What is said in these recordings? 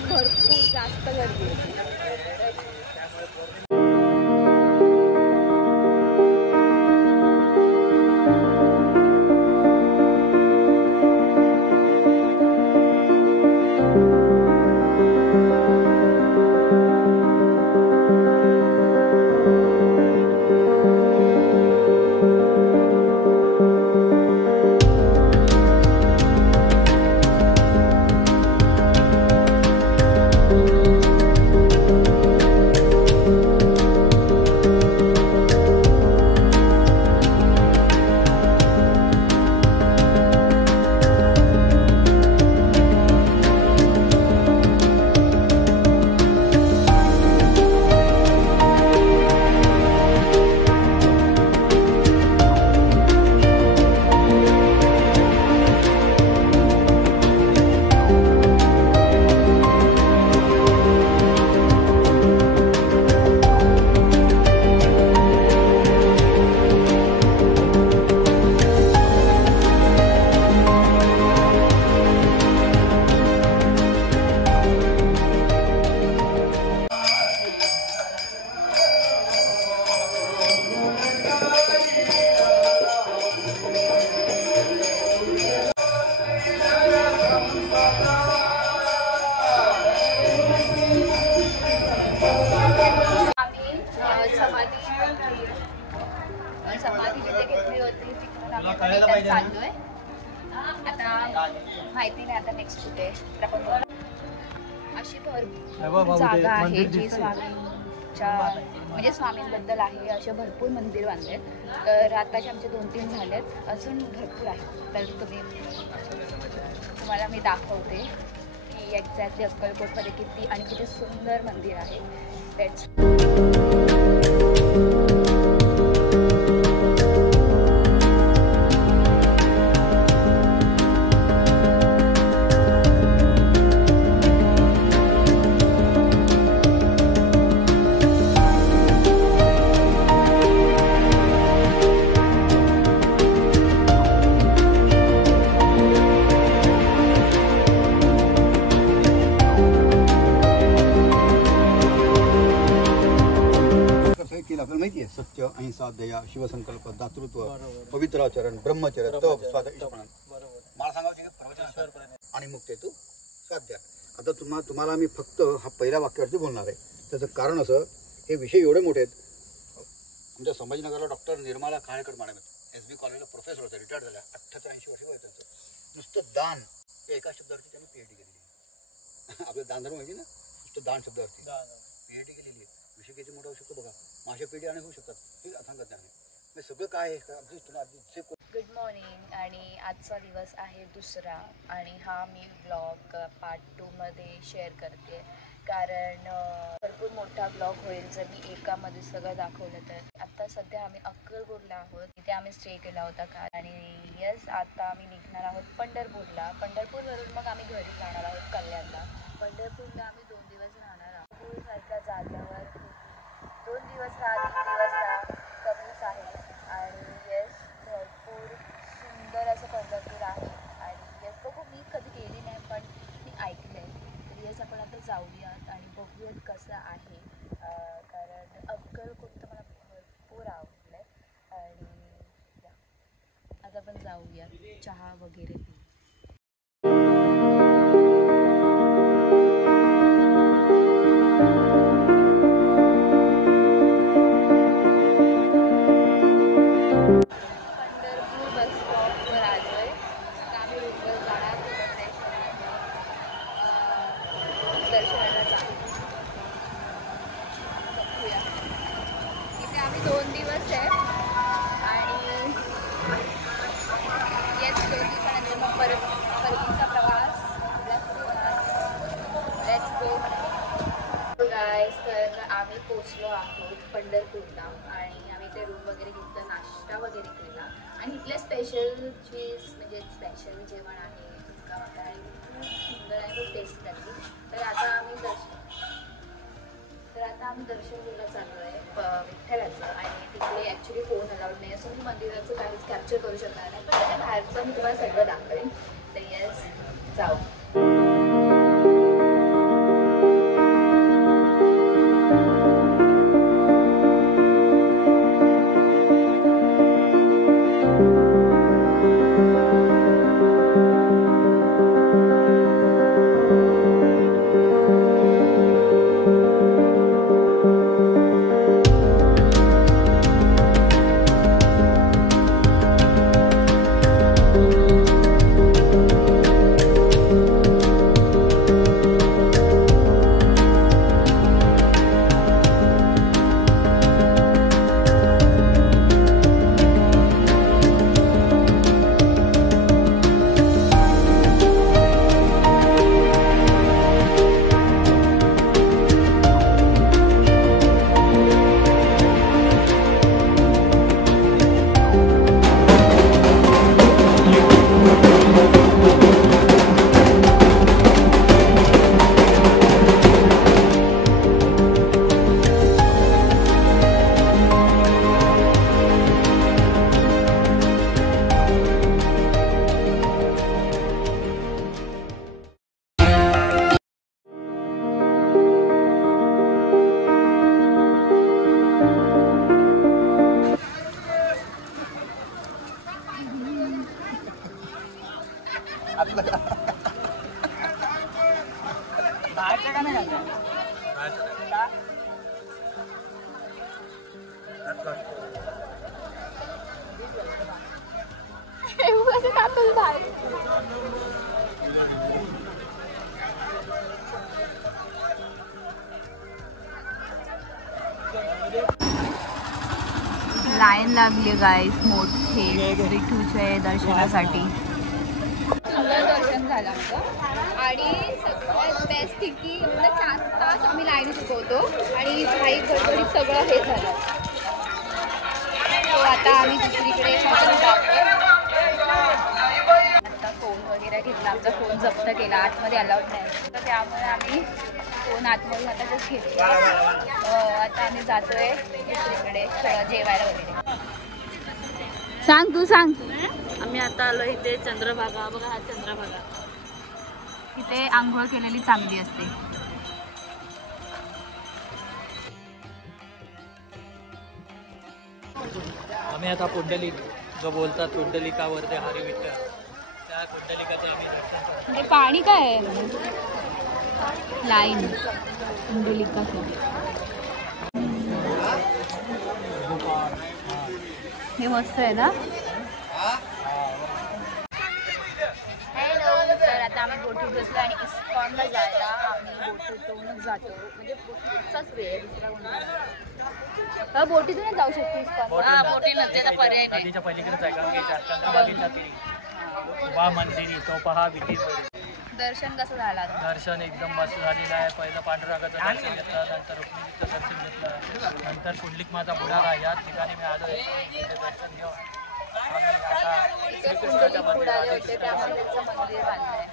आज भरपूर जास्त गर्दी होती. समाधी जिथे घेतली होती तिकडून आम्ही चाललोय. आता माहिती नाही आता नेक्स्ट कुठे. अशी भरपूर जागा आहे जी स्वामींच्या म्हणजे स्वामींबद्दल आहे. असे भरपूर मंदिर बांधले. तर आताचे आमचे 2-3 झालेत, अजून भरपूर आहेत. तर तुम्हाला मी दाखवते की एक्झॅक्टली अक्कलकोटमध्ये किती आणि किती सुंदर मंदिर आहे. आपल्याला माहिती आहे सत्य, अहिंसा, दया, शिवसंकल्प, दातृत्व, पवित्राचरण, ब्रह्मचर्य, तप, स्वादिष्टपणा. मला सांगायचे की प्रवचन आणि मुक्तेतू स्वाध्याय. आता तुम्हाला मी फक्त हा पहिल्या वाक्यावरती बोलणार आहे. त्याचं कारण असं, हे विषय एवढे मोठे आहेत. आमच्या संभाजीनगरला डॉक्टर निर्मला खाळेकर मॅडम आहेत, SB कॉलेजला प्रोफेसर होते, रिटायर्ड झाल्या. 78-80 वर्ष वय त्यांचं. नुसतं दान या एका शब्दावरती त्यांनी PhD केलेली. आपलं दान धर्म माहिती ना, नुसतं दान शब्दावरती PhD केलेली आहे. विषय किती मोठा होऊ शकतो बघा. माझ्या पिढी आणि होऊ शकतात. हे अथांग ज्ञान आहे. सगळं काय आहे. Good morning. आणि आजचा दिवस आहे दुसरा आणि हा मी ब्लॉग पार्ट 2मध्ये शेअर करते. कारण भरपूर मोठा ब्लॉग होईल जर मी एकामध्ये सगळं दाखवलं तर. आता सध्या आम्ही अक्कलकोटला आहोत. तिथे आम्ही स्टे केला होता काल. आणि यस, आता आम्ही निघणार आहोत पंढरपूरला. पंढरपूरवरून मग आम्ही घरी जाणार आहोत कल्याणला. पंढरपूरला आम्ही 2 दिवस राहणार आहोत. सारख्या जाग्यावर 2 दिवस राहा 3 दिवस राहा कमीच आहे. आणि येस, भरपूर सुंदर असं पंढरपूर आहे. आणि येस, बघू, मी कधी गेली नाही पण मी ऐकलं आहे. तर येस, आपण आता जाऊयात आणि बघूयात कसं आहे. कारण अक्कलकोट तर मला भरपूर आवडलं आहे. आणि आता आपण जाऊयात चहा वगैरे पिऊ. आम्ही 2 दिवस आहे आणि येस 2 दिवसानंतर मग परतीचा प्रवास आपला सुरू होणार. Let's go guys. तर आम्ही पोचलो आहोत पंढरपूरला आणि आम्ही ते रूम वगैरे घेतलं, नाश्ता वगैरे केला आणि इथल्या स्पेशल चीज म्हणजे स्पेशल जेवण आहे झुणका भाकर आणि खूप सुंदर आहे, खूप टेस्टी लागली. तर आता आम्ही दर्शन घ्यायला चाललो आहे विठ्ठलाचं. आणि तिकडे ॲक्च्युली फोन अलाउड नाही, असं मी मंदिराचं काहीच कॅप्चर करू शकणार नाही, पण त्याच्या बाहेरचं मी तुम्हाला सगळं दाखवेन. तर येस, जाऊ. लाईन लागली गाईस मोठे विठूच्या दर्शनासाठी. सुंदर दर्शन झालं आमचं आणि सगळ्यात बेस्ट की 4 तास आम्ही लाईन चुकवतो आणि घाई गडबडीत सगळं हे झालं. तो आता आम्ही दुसरीकडे जातो. आता फोन वगैरे घेतला, आमचा फोन जप्त केला, आतमध्ये अलाउड नाही तर त्यामुळे आम्ही फोन आतमध्ये आता जस्ट घेतला. आता आम्ही जातोय दुसरीकडे जेवायला वगैरे. सांग तू सांग. आम्ही आता आलो इथे चंद्रभागा. बघा हा चंद्रभागा. इथे आंघोळ केलेली चांगली असते. आम्ही आता पुंडलिक जो बोलतात पुंडलिकावरती हरी विठ्ठल त्या पुंडलिकाचे आम्ही दर्शन करतो. म्हणजे पाणी काय आहे लाईन पुंडलिकाचं. हे मस्त आहे ना. हॅलो. तर आता आम्ही बोटीत बसलो आणि इस्कॉनला जायला आम्ही बोटीतूनच जातो. म्हणजे बोटीचाच वेळ आहे, दुसरा कोणता बोटीतूनच जाऊ शकतो इस्कॉनला. बोटीनं त्याचा पर्याय नाही. नदीच्या पलीकडेच आहे गंगेच्या चंद्रभागेच्या तीरी वा मंदिरी तो पहा विठीवर. दर्शन कसं झालं? दर्शन एकदम मस्त झालेलं आहे. पहिलं पांडुरंगाचं दर्शन घेतलं, नंतर रुक्मिणीचं दर्शन घेतलं, नंतर पुंडलिक माझा बुडाला या ठिकाणी मी आलो दर्शन घेऊन. पुंडलिक बुडाले होते त्यामुळे त्यांचं मंदिर बांधलंय.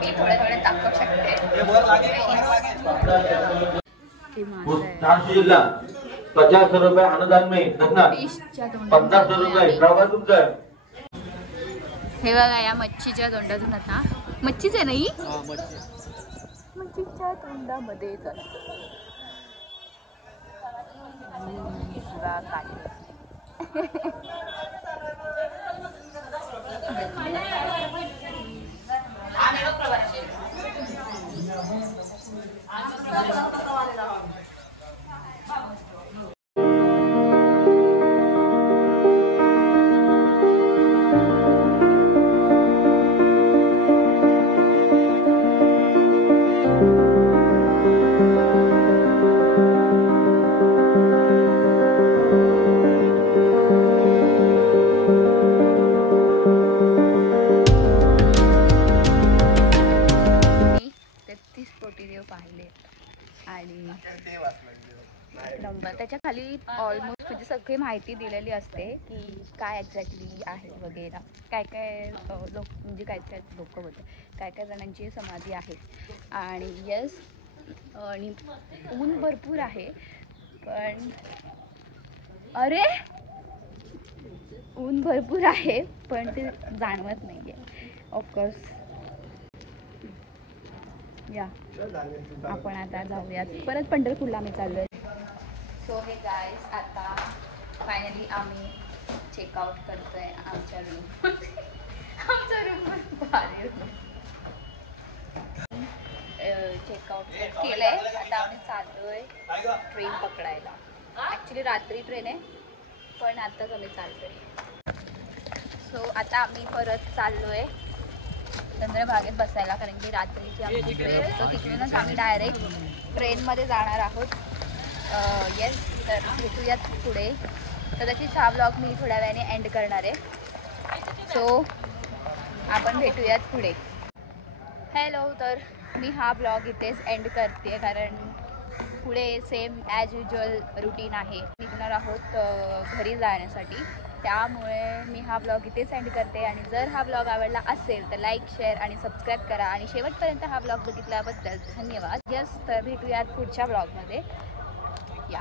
मी थोड्या थोड्या दाखवू शकते. 400 जिल्हा 50 रुपये अनुदान में 50 रुपये प्रवास तुमचा. हे बघा या मच्छीच्या तोंडातून आता मच्छीच आहे नाही मच्छीच्या तोंडामध्ये पाहिले आणि नंबर त्याच्या खाली ऑलमोस्ट म्हणजे सगळी माहिती दिलेली असते की काय एक्झॅक्टली आहे वगैरे, काय काय लोक म्हणजे काय काय लोक होते, काय काय जणांची समाधी आहे. आणि यस, आणि ऊन भरपूर आहे, पण अरे ऊन भरपूर आहे पण ते जाणवत नाही आहे ऑफकोर्स. या आपण आता जाऊयात परत पंढरपूरला आम्ही चाललो आहे. सो हे गाईज, आता फायनली आम्ही चेकआउट करतो आहे आमच्या रूम आमच्या रूम बाहेर चेकआउट केलं आहे. आता आम्ही चाललो आहे ट्रेन पकडायला. ॲक्च्युली रात्री ट्रेन आहे पण आत्ताच आम्ही चाललो आहे. सो आता आम्ही परत चाललो आहे चंद्रभागेत बसायला, कारण की रात्रीची आमची ट्रेन असतो, तिकडूनच आम्ही डायरेक्ट ट्रेनमध्ये जाणार आहोत. येस, तर भेटूयात पुढे. कदाचित हा ब्लॉग मी थोड्या वेळाने एंड करणार आहे. सो आपण भेटूयात पुढे. हॅलो, तर मी हा ब्लॉग इथेच एंड करते, कारण पुढे सेम ॲज युजल रुटीन आहे. निघणार आहोत घरी जाण्यासाठी, त्यामुळे मी हा ब्लॉग इथेच एंड करते. आणि जर हा ब्लॉग आवडला असेल तर लाईक, शेअर आणि सबस्क्राईब करा. आणि शेवटपर्यंत हा ब्लॉग बघितल्याबद्दल धन्यवाद. यस, तर भेटूयात पुढच्या ब्लॉगमध्ये. या.